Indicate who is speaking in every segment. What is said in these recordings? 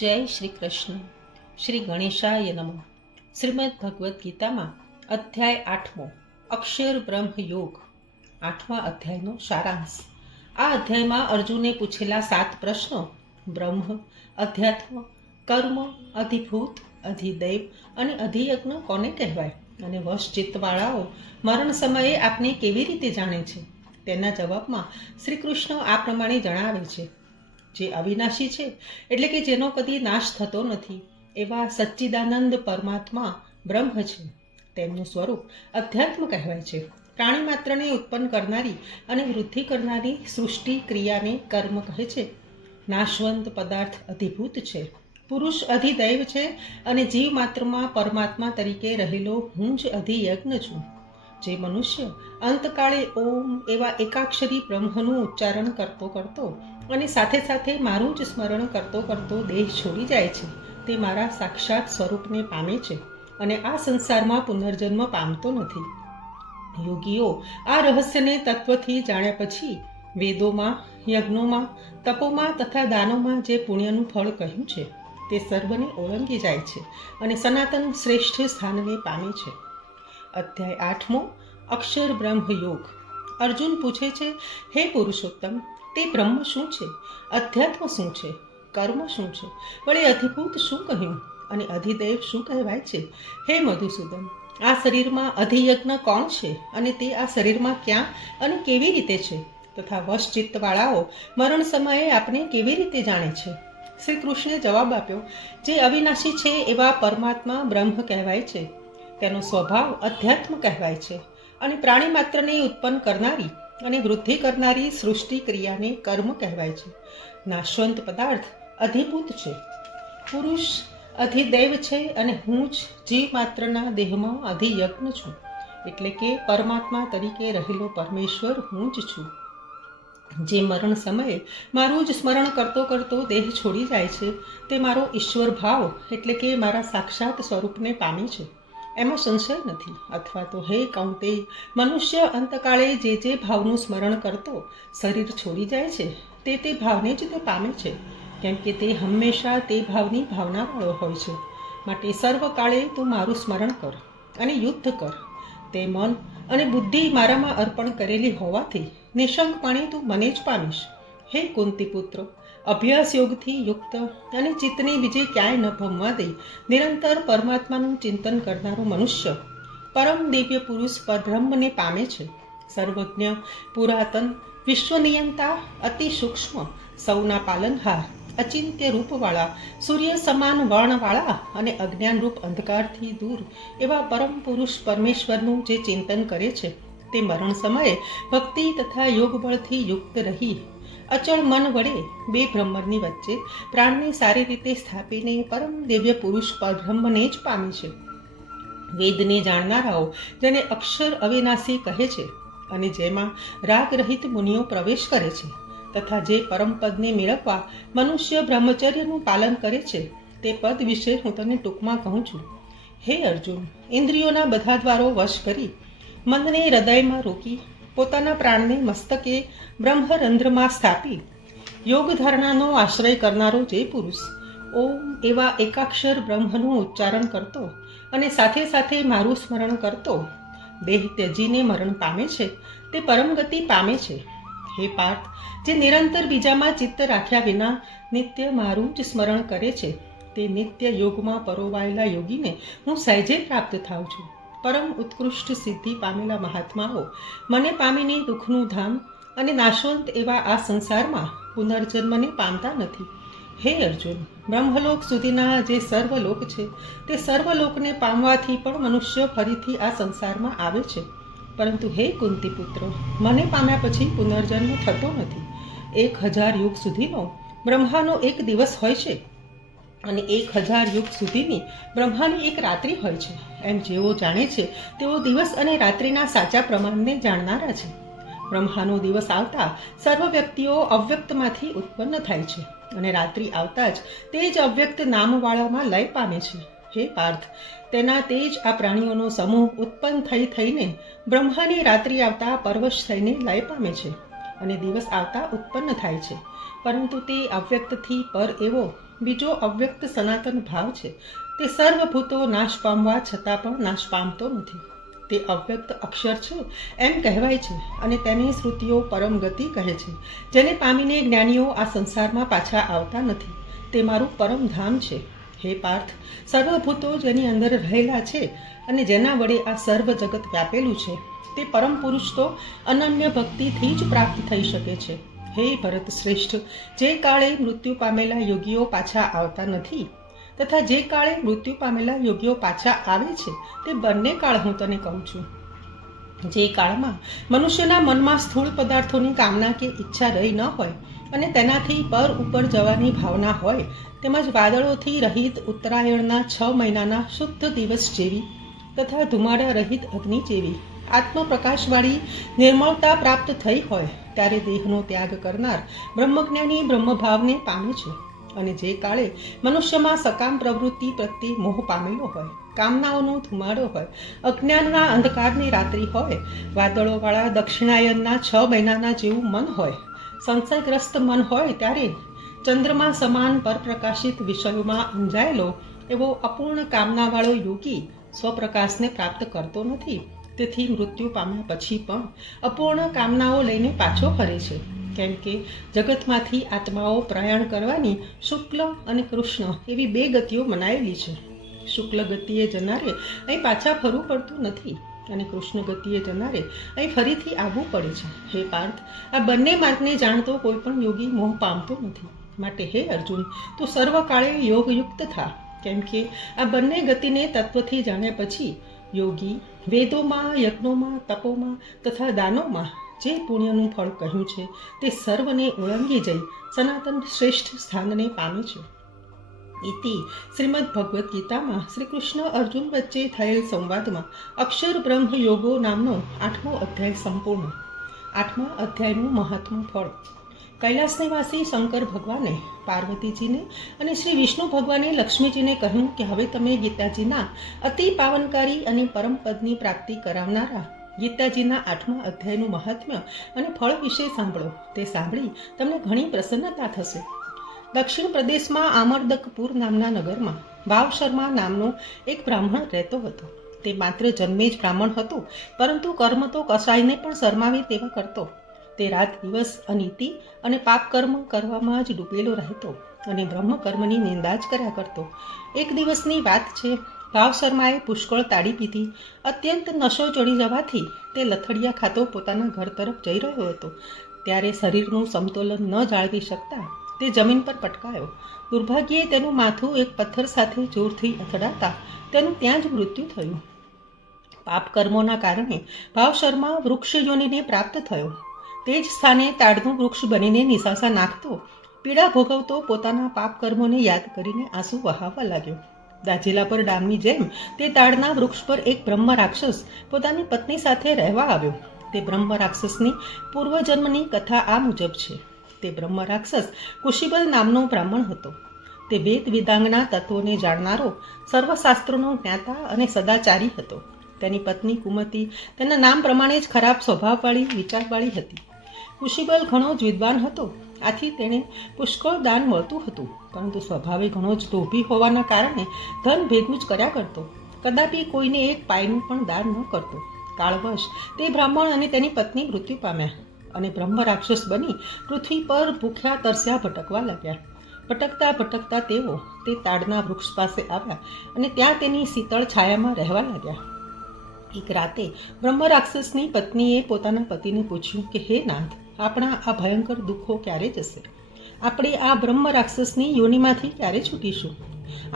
Speaker 1: જય શ્રી કૃષ્ણ. શ્રી ગણેશાય નમઃ. શ્રીમદ ભગવદ્ ગીતામાં અધ્યાય આઠમો, અક્ષર બ્રહ્મ યોગ, આઠમા અધ્યાયનો સારાંશ. આ અધ્યાયમાં અર્જુને પૂછેલા સાત પ્રશ્નો, બ્રહ્મ, અધ્યાત્મ, કર્મ, અધિભૂત, અધિદૈવ અને અધિયજ્ઞ કોને કહેવાય? અને વશ ચિત્તવાળાઓ મરણ સમયે આપને કેવી રીતે જાણે છે? તેના જવાબમાં શ્રી કૃષ્ણ આ પ્રમાણે જણાવે છે. જે અવિનાશી છે, એટલે કે જેનો કદી નાશ થતો નથી, એવા સચ્ચિદાનંદ પરમાત્મા બ્રહ્મ છે. તેમનું સ્વરૂપ અધ્યાત્મ કહેવાય છે. પ્રાણી માત્રને ઉત્પન્ન કરનારી અને વૃદ્ધિ કરનારી સૃષ્ટિ ક્રિયાને કર્મ કહે છે. નાશવંત પદાર્થ અધિભૂત છે. પુરુષ અધિદૈવ છે અને જીવ માત્રમાં પરમાત્મા તરીકે રહેલો હું જ અધિયજ્ઞ છું. જે મનુષ્ય અંતકાળે ઓમ એવા એકાક્ષરી બ્રહ્મનું ઉચ્ચારણ કરતો કરતો અને સાથે સાથે મારું જ સ્મરણ કરતો કરતો દેહ છોડી જાય છે. તે મારા સાક્ષાત સ્વરૂપને પામે છે અને આ સંસારમાં પુનર્જન્મ પામતો નથી. યોગીઓ, આ રહસ્યને તત્વથી જાણ્યા પછી વેદોમાં, યજ્ઞોમાં, તપોમાં તથા દાનોમાં જે પુણ્યનું ફળ કહ્યું છે, તે સર્વને ઓળંગી જાય છે અને સનાતન શ્રેષ્ઠ સ્થાનને પામે છે. અધ્યાય આઠમો અક્ષર બ્રહ્મ યોગ અર્જુન પૂછે છે, હે પુરુષોત્તમ તે બ્રહ્મ શું છે? અધ્યાત્મ શું છે? કર્મ શું છે? વળી અધિભૂત શું કહ્યું? અને અધિદેવ શું કહેવાય છે? હે મધુસૂદન, આ શરીરમાં અધિયજ્ઞ કોણ છે? અને તે આ શરીરમાં ક્યાં અને કેવી રીતે છે? તથા વશચિત્તવાળાઓ મરણ સમયે આપણે કેવી રીતે જાણે છે? શ્રી કૃષ્ણે જવાબ આપ્યો, જે અવિનાશી છે એવા પરમાત્મા બ્રહ્મ કહેવાય છે. તેનો સ્વભાવ અધ્યાત્મ કહેવાય છે. અને પ્રાણી માત્રને ઉત્પન્ન કરનારી અને વૃદ્ધિ કરનારી સૃષ્ટિ ક્રિયાને કર્મ કહેવાય છે. નાશવંત પદાર્થ અધિભૂત છે. પુરુષ અધિદૈવ છે અને હું જ જીવ માત્રના દેહમાં અધિયજ્ઞ છું. એટલે કે પરમાત્મા તરીકે રહેલો પરમેશ્વર હું જ છું. જે મરણ સમયે મારું જ સ્મરણ કરતો કરતો દેહ છોડી જાય છે. તે મારો ઈશ્વર ભાવ એટલે કે મારા સાક્ષાત સ્વરૂપને પામે છે. એમાં સંશય નથી. અથવા તો, હે કૌંતે, મનુષ્ય અંતકાળે જે જે ભાવનું સ્મરણ કરતો, શરીર છોડી જાય છે. તે તે ભાવને જ તે પામે છે. કેમ કે તે હંમેશા તે ભાવની ભાવનાવાળો હોય છે. માટે સર્વકાળે તું મારું સ્મરણ કર અને યુદ્ધ કર. તે મન અને બુદ્ધિ મારામાં અર્પણ કરેલી હોવાથી નિશંકપણે તું મને જ પામીશ. હે કુંતી પુત્ર અભ્યાસ યોગથી યુક્ત અને ચિત્તને બીજે ક્યાંય ન ભમવા દે. નિરંતર પરમાત્માનું ચિંતન કરનારો મનુષ્ય પરમ દિવ્ય પુરુષ પરબ્રહ્મને પામે છે. સર્વજ્ઞ, પુરાતન, વિશ્વનિયંતા, અતિ સૂક્ષ્મ, સૌના પાલનહાર, અચિંત્ય રૂપવાળા, સૂર્ય સમાન વર્ણવાળા અને અજ્ઞાનરૂપ અંધકારથી દૂર એવા પરમ પુરુષ પરમેશ્વરનું જે ચિંતન કરે છે તે મરણ સમયે ભક્તિ તથા યોગ બળથી યુક્ત રહી અચળ મન વડે બે બ્રહ્મની વચ્ચે પ્રાણને સારી રીતે સ્થાપીને પરમ દિવ્ય પુરુષ પરબ્રહ્મને જ પામે છે. વેદને જાણનારાઓ જેને અક્ષર અવિનાશી કહે છે અને જેમાં રાગ રહિત મુનિઓ પ્રવેશ કરે છે તથા જે પરમ પદને મેળવવા મનુષ્ય બ્રહ્મચર્યનું પાલન કરે છે તે પદ વિશે હું તને ટૂંકમાં કહું છું. હે અર્જુન, ઇન્દ્રિયોના બધા દ્વારો વશ કરી મનને હૃદયમાં રોકી પોતાના પ્રાણને મસ્તકે બ્રહ્મરંધ્રમાં સ્થાપી. યોગ ધારણાનો આશ્રય કરનારો જે પુરુષ, ઓમ એવા એકાક્ષર બ્રહ્મનું ઉચ્ચારણ કરતો અને સાથે સાથે મારું સ્મરણ કરતો, દેહ ત્યજીને મરણ પામે છે, તે પરમગતિ પામે છે. હે પાર્થ, જે નિરંતર બીજામાં ચિત્ત રાખ્યા વિના નિત્ય મારું જ સ્મરણ કરે છે, તે નિત્ય યોગમાં પરોવાયેલા યોગીને હું સહેજે પ્રાપ્ત થાઉં છું. પરમ ઉત્કૃષ્ટ સિદ્ધિ પામેલા મહાત્માઓ. મને પામીને દુઃખનું ધામ અને નાશવંત એવા આ સંસારમાં પુનર્જન્મને પામતા નથી. હે અર્જુન, બ્રહ્મલોક સુધીના જે સર્વલોક છે, તે સર્વલોકને પામવાથી પણ મનુષ્ય ફરીથી આ સંસારમાં આવે છે. પરંતુ હે કુંતી પુત્ર મને પામ્યા પછી પુનર્જન્મ થતો નથી. એક હજાર યુગ સુધીનો બ્રહ્માનો એક દિવસ હોય છે. અને એક હજાર યુગ સુધીની બ્રહ્માની એક રાત્રિ હોય છે. એમ જેઓ જાણે છે, તેઓ દિવસ અને રાત્રિના સાચા પ્રમાણને જાણનારા છે. બ્રહ્માનો દિવસ આવતા સર્વ વ્યક્તિઓ અવ્યક્તમાંથી ઉત્પન્ન થાય છે અને રાત્રિ આવતા જ તે જ અવ્યક્ત નામવાળામાં લય પામે છે. હે પાર્થ, તેના તે જ આ પ્રાણીઓનો સમૂહ ઉત્પન્ન થઈ થઈને બ્રહ્માની રાત્રિ આવતા પરવશ થઈને લય પામે છે અને દિવસ આવતા ઉત્પન્ન થાય છે. પરંતુ તે અવ્યક્તથી પર એવો બીજો અવ્યક્ત સનાતન ભાવ છે. તે સર્વભૂતો નાશ પામવા છતાં પણ નાશ પામતો નથી. તે અવ્યક્ત અક્ષર છે, એમ કહેવાય છે અને તેની શ્રુતિઓ પરમ ગતિ કહે છે. જેને પામીને જ્ઞાનીઓ આ સંસારમાં પાછા આવતા નથી. તે મારું પરમ ધામ છે. હે પાર્થ, સર્વભૂતો જેની અંદર રહેલા છે અને જેના વડે આ સર્વ જગત વ્યાપેલું છે, તે પરમ પુરુષ તો અનન્ય ભક્તિથી જ પ્રાપ્ત થઈ શકે છે. હે ભરત શ્રેષ્ઠ, જે કાળે મૃત્યુ પામેલા યોગીઓ પાછા આવતા નથી, તથા જે કાળે મૃત્યુ પામેલા યોગીઓ પાછા આવે છે, તે બંને કાળ હું તને કહું છું. જે કાળમાં મનુષ્યના મનમાં સ્થૂળ પદાર્થોની કામના કે ઈચ્છા રહી ન હોય અને તેનાથી પર ઉપર જવાની ભાવના હોય, તેમજ વાદળોથી રહિત ઉત્તરાયણના છ મહિનાના શુદ્ધ દિવસ જેવી, તથા ધુમાડા રહિત અગ્નિ જેવી, આત્મપ્રકાશવાળી નિર્મળતા પ્રાપ્ત થઈ હોય. ત્યારે દેહનો ત્યાગ કરનાર બ્રહ્મજ્ઞાની બ્રહ્મભાવને પામે છે. અને જે કાળે મનુષ્યમાં સકામ પ્રવૃત્તિ પ્રત્યે મોહ પામેલો હોય, કામનાઓનો ધુમાડો હોય, અજ્ઞાનના અંધકારની રાત્રિ હોય, વાદળોવાળા દક્ષિણાયનના છ મહિનાના જેવું મન હોય, સંશયગ્રસ્ત મન હોય ત્યારે ચંદ્રમા સમાન પરપ્રકાશિત વિષયોમાં અંજાયેલો એવો અપૂર્ણ કામનાવાળો યોગી સ્વપ્રકાશને પ્રાપ્ત કરતો નથી. તેથી મૃત્યુ પામ્યા પછી પણ અપૂર્ણ કામનાઓ લઈને પાછો ફરે છે. કેમ કે જગતમાંથી આત્માઓ પ્રયાણ કરવાની શુક્લ અને કૃષ્ણ એવી બે ગતિઓ મનાયેલી છે. શુક્લ ગતિએ જનારે અહીં પાછા ફરવું પડતું નથી અને કૃષ્ણ ગતિએ જનારે અહીં ફરીથી આવવું પડે છે. હે પાર્થ, આ બંને માર્ગને જાણતો કોઈ પણ યોગી મોહ પામતો નથી. માટે હે અર્જુન, તું સર્વકાળે યોગયુક્ત થા. કેમ કે આ બંને ગતિને તત્વથી જાણ્યા પછી યોગી, વેદોમાં, યજ્ઞોમાં, તપોમાં તથા દાનોમાં જે પુણ્યનું ફળ કહ્યું છે, તે સર્વને ઓળંગી જઈ સનાતન શ્રેષ્ઠ સ્થાનને પામે છે. ઇતિ શ્રીમદ ભગવદ્ ગીતામાં શ્રી કૃષ્ણ અર્જુન વચ્ચે થયેલ સંવાદમાં અક્ષર બ્રહ્મ યોગો નામનો આઠમો અધ્યાય સંપૂર્ણ. આઠમા અધ્યાયનું મહાત્મ ફળ. કૈલાસ નિવાસી શંકર ભગવાને પાર્વતીજીને અને શ્રી વિષ્ણુ ભગવાને લક્ષ્મીજીને કહ્યું કે હવે તમે ગીતાજીના અતિ પાવનકારી અને પરમ પદની પ્રાપ્તિ કરાવનારા ગીતાજીના આઠમા અધ્યાયનું મહાત્મ્ય અને ફળ વિશે સાંભળો. તે સાંભળી તમને ઘણી પ્રસન્નતા થશે. દક્ષિણ પ્રદેશમાં આમરદકપુર નામના નગરમાં ભાવ શર્મા નામનો એક બ્રાહ્મણ રહેતો હતો. તે માત્ર જન્મે જ બ્રાહ્મણ હતો, પરંતુ કર્મ તો કસાઈને પણ શરમાવે તેવા કરતો. તે રાત દિવસ અનીતિ અને પાપ કર્મ કરવામાં જ ડૂબેલો રહેતો અને બ્રહ્મકર્મની નિંદા જ કર્યા કરતો. એક દિવસની વાત છે, ભાવ શર્માએ પુષ્કળ તાળી પીધી. અત્યંત નશો ચડી જવાથી તે લથડિયા ખાતો પોતાના ઘર તરફ જઈ રહ્યો હતો. ત્યારે શરીરનું સમતોલન ન જાળવી શકતા તે જમીન પર પટકાયો. દુર્ભાગ્યે તેનું માથું એક પથ્થર સાથે જોરથી અથડાતા તેનું ત્યાં જ મૃત્યુ થયું. પાપ કર્મોના કારણે ભાવ શર્મા વૃક્ષ યોનિને પ્રાપ્ત થયો. તે જ સ્થાને તાડનું વૃક્ષ બનીને નિશાસા નાખતો, પીડા ભોગવતો પોતાના પાપ કર્મોને યાદ કરીને આંસુ વહાવવા લાગ્યો. દાજેલા પર ડામની જેમ તે તાડના વૃક્ષ પર એક બ્રહ્મ રાક્ષસ પોતાની પત્ની સાથે રહેવા આવ્યો. તે બ્રહ્મ રાક્ષસની પૂર્વજન્મની કથા આ મુજબ છે. તે બ્રહ્મ રાક્ષસ કુશિબલ નામનો બ્રાહ્મણ હતો. તે વેદ વિદાંગના તત્વોને જાણનારો, સર્વશાસ્ત્રોનો જ્ઞાતા અને સદાચારી હતો. તેની પત્ની કુમતી તેના નામ પ્રમાણે જ ખરાબ સ્વભાવવાળી, વિચારવાળી હતી. કુશિબલ ઘણો જ વિદ્વાન હતો. આથી તેણે પુષ્કળ દાન મળતું હતું, પરંતુ સ્વભાવે ઘણો જ લોભી હોવાના કારણે ધન ભેગું જ કર્યા કરતો. કદાપી કોઈને એક પાયનું પણ દાન ન કરતો. કાળવશ તે બ્રાહ્મણ અને તેની પત્ની મૃત્યુ પામ્યા અને બ્રહ્મ રાક્ષસ બની પૃથ્વી પર ભૂખ્યા તરસ્યા ભટકવા લાગ્યા. ભટકતા ભટકતા તેઓ તે તાડના વૃક્ષ પાસે આવ્યા અને ત્યાં તેની શીતળ છાયામાં રહેવા લાગ્યા. એક રાતે બ્રહ્મ રાક્ષસની પત્નીએ પોતાના પતિને પૂછ્યું કે, હે નાથ આપણા આ ભયંકર દુઃખો ક્યારે જશે? આપણે આ બ્રહ્મ રાક્ષસની યોનિમાંથી ક્યારે છૂટીશું?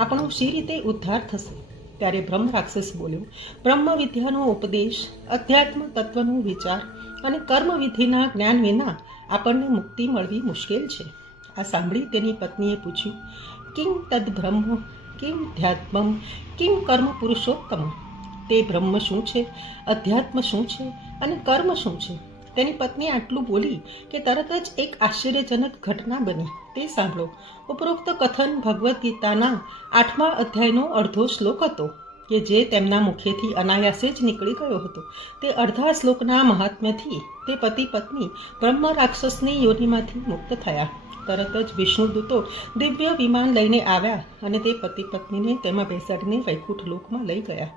Speaker 1: આપણો શી રીતે ઉદ્ધાર થશે? ત્યારે બ્રહ્મ રાક્ષસ બોલ્યો, બ્રહ્મ વિદ્યાનો ઉપદેશ, અધ્યાત્મ તત્વનો વિચાર અને કર્મવિધિના જ્ઞાન વિના આપણને મુક્તિ મળવી મુશ્કેલ છે. આ સાંભળી તેની પત્નીએ પૂછ્યું, કિમ તદ બ્રહ્મ? કિમ ધ્યાત્મમ? કિમ કર્મ પુરુષોત્તમ તે બ્રહ્મ શું છે? અધ્યાત્મ શું છે? અને કર્મ શું છે? તેની પત્ની આટલું બોલી કે તરત જ એક આશ્ચર્યજનક ઘટના બની. તે સાંભળો. ઉપરોક્ત કથન ભગવદ્ ગીતાના આઠમા અધ્યાયનો અડધો શ્લોક હતો કે જે તેમના મુખેથી અનાયાસે જ નીકળી ગયો હતો. તે અડધા શ્લોકના મહાત્મ્યથી તે પતિ પત્ની બ્રહ્મ રાક્ષસની યોનિમાંથી મુક્ત થયા. તરત જ વિષ્ણુદૂતો દિવ્ય વિમાન લઈને આવ્યા અને તે પતિ પત્નીને તેમાં બેસાડીને વૈકુંઠ લોકમાં લઈ ગયા.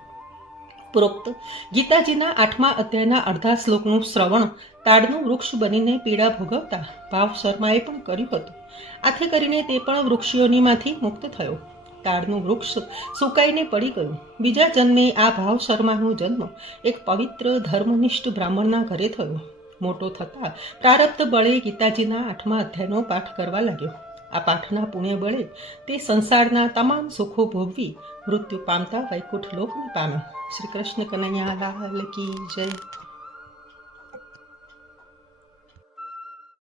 Speaker 1: ઉપરોક્ત ગીતાજીના આઠમા અધ્યાયના અડધા શ્લોકનું શ્રવણ તાડનું વૃક્ષ બનીને પીડા ભોગવતા ભાવ શર્માએ પણ કર્યું હતું. આથી કરીને તે પણ વૃક્ષીઓનીમાંથી મુક્ત થયો. તાડનું વૃક્ષ સુકાઈને પડી ગયું. બીજા જન્મે આ ભાવ શર્માનો જન્મ એક પવિત્ર ધર્મનિષ્ઠ બ્રાહ્મણના ઘરે થયો. મોટો થતાં પ્રારબ્ધ બળે ગીતાજીના આઠમા અધ્યાયનો પાઠ કરવા લાગ્યો. આ પાઠના પુણ્ય બળે તે સંસારના તમામ સુખો ભોગવી મૃત્યુ પામતા વૈકુંઠ લોકને પામે. શ્રી કૃષ્ણ કનૈયા લાલ કી જય.